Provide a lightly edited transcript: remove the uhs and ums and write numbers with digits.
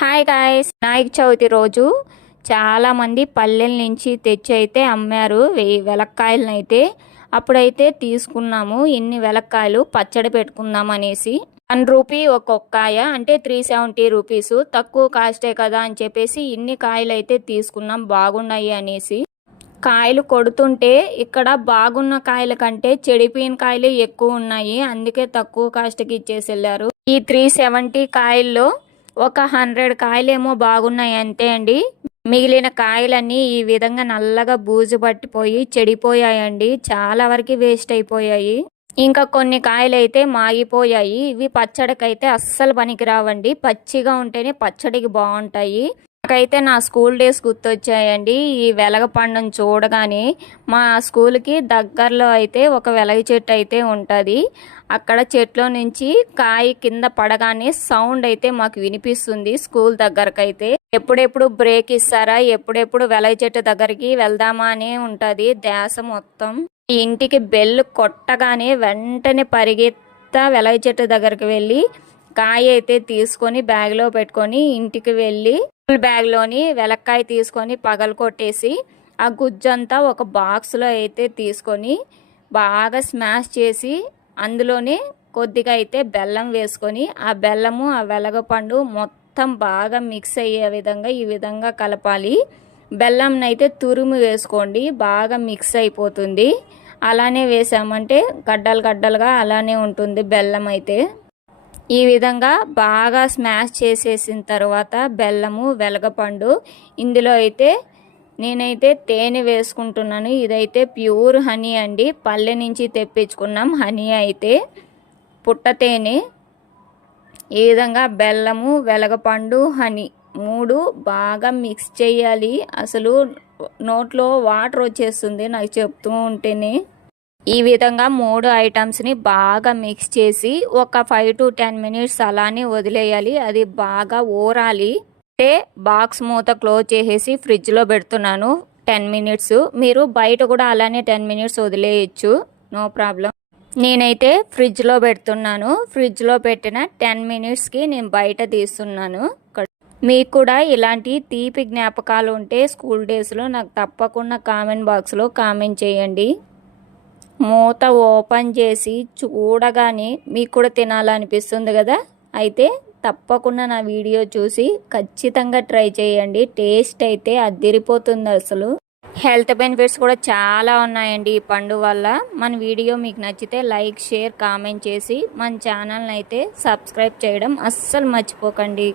Hi guys, Vinayaka Chavithi రోజు చాలామంది పల్లెల నుంచి తెచ్చి అయితే అమ్మారు వెలక్కాయలను అయితే. అప్పుడైతే తీసుకున్నాము ఇన్ని వెలక్కాయలు పచ్చడి పెట్టుకుందాం అనేసి. 1 రూపీ ఒక్కొక్కాయ అంటే 370 రూపీస్, తక్కువ కాస్టే కదా అని చెప్పేసి ఇన్ని కాయలు అయితే తీసుకున్నాం బాగున్నాయి అనేసి. కాయలు కొడుతుంటే ఇక్కడ బాగున్న కాయల కంటే చెడిపోయిన కాయలే ఎక్కువ ఉన్నాయి, అందుకే తక్కువ కాస్ట్కి ఇచ్చేసి వెళ్ళారు. ఈ 370 కాయల్లో ఒక 100 కాయలేమో బాగున్నాయి అంతే అండి. మిగిలిన కాయలన్నీ ఈ విధంగా నల్లగా బూజు పట్టిపోయి చెడిపోయాయండి, చాలా వరకు వేస్ట్ అయిపోయాయి. ఇంకా కొన్ని కాయలు అయితే మాగిపోయాయి. ఇవి పచ్చడికైతే అస్సలు పనికిరావండి, పచ్చిగా ఉంటేనే పచ్చడికి బాగుంటాయి. నాకైతే నా స్కూల్ డేస్ గుర్తొచ్చాయండి. ఈ వెలగ పండును చూడగానే మా స్కూల్కి దగ్గరలో అయితే ఒక వెలగ చెట్టు అయితే ఉంటుంది. అక్కడ చెట్లో నుంచి కాయ కింద పడగానే సౌండ్ అయితే మాకు వినిపిస్తుంది స్కూల్ దగ్గరకైతే. ఎప్పుడెప్పుడు బ్రేక్ ఇస్తారా, ఎప్పుడెప్పుడు వెలగ చెట్టు దగ్గరికి వెళ్దామా అనే ఉంటుంది ధ్యాస మొత్తం. ఈ ఇంటికి బెల్ కొట్టగానే వెంటనే పరిగెత్తా వెలగ చెట్టు దగ్గరికి వెళ్ళి కాయ అయితే తీసుకొని బ్యాగ్లో పెట్టుకొని ఇంటికి వెళ్ళి బ్యాగ్లోని వెలక్కాయ తీసుకొని పగలు కొట్టేసి ఆ గుజ్జంతా ఒక బాక్స్లో అయితే తీసుకొని బాగా స్మాష్ చేసి అందులోనే కొద్దిగా అయితే బెల్లం వేసుకొని ఆ బెల్లము ఆ వెలగపండు మొత్తం బాగా మిక్స్ అయ్యే విధంగా ఈ విధంగా కలపాలి. బెల్లంని అయితే తురుము వేసుకోండి, బాగా మిక్స్ అయిపోతుంది. అలానే వేసామంటే గడ్డలు గడ్డలుగా అలానే ఉంటుంది బెల్లం అయితే. ఈ విధంగా బాగా స్మాష్ చేసేసిన తర్వాత బెల్లము వెలగపండు ఇందులో అయితే నేనైతే తేనె వేసుకుంటున్నాను. ఇదైతే ప్యూర్ హనీ అండి, పల్లె నుంచి తెప్పించుకున్నాం హనీ అయితే, పుట్ట తేనె. ఈ విధంగా బెల్లము వెలగపండు హనీ 3 బాగా మిక్స్ చేయాలి. అసలు నోట్లో వాటర్ వచ్చేస్తుంది నాకు చెప్తూ ఉంటేనే. ఈ విధంగా 3 ఐటమ్స్ని బాగా మిక్స్ చేసి ఒక 5 to 10 మినిట్స్ అలానే వదిలేయాలి. అది బాగా ఊరాలి. అంటే బాక్స్ మూత క్లోజ్ చేసేసి ఫ్రిడ్జ్లో పెడుతున్నాను 10 మినిట్స్. మీరు బయట కూడా అలానే 10 మినిట్స్ వదిలేయచ్చు, నో ప్రాబ్లం. నేనైతే ఫ్రిడ్జ్లో పెడుతున్నాను. ఫ్రిడ్జ్లో పెట్టిన 10 మినిట్స్కి నేను బయట తీస్తున్నాను. మీకు కూడా ఇలాంటి తీపి జ్ఞాపకాలు ఉంటే స్కూల్ డేస్లో నాకు తప్పకుండా కామెంట్ బాక్స్లో కామెంట్ చేయండి. మూత ఓపెన్ చేసి చూడగానే మీకు కూడా తినాలనిపిస్తుంది కదా, అయితే తప్పకుండా నా వీడియో చూసి ఖచ్చితంగా ట్రై చేయండి. టేస్ట్ అయితే అదిరిపోతుంది అసలు. హెల్త్ బెనిఫిట్స్ కూడా చాలా ఉన్నాయండి ఈ పండు వల్ల. మన వీడియో మీకు నచ్చితే లైక్, షేర్, కామెంట్ చేసి మన ఛానల్ని అయితే సబ్స్క్రైబ్ చేయడం అస్సలు మర్చిపోకండి.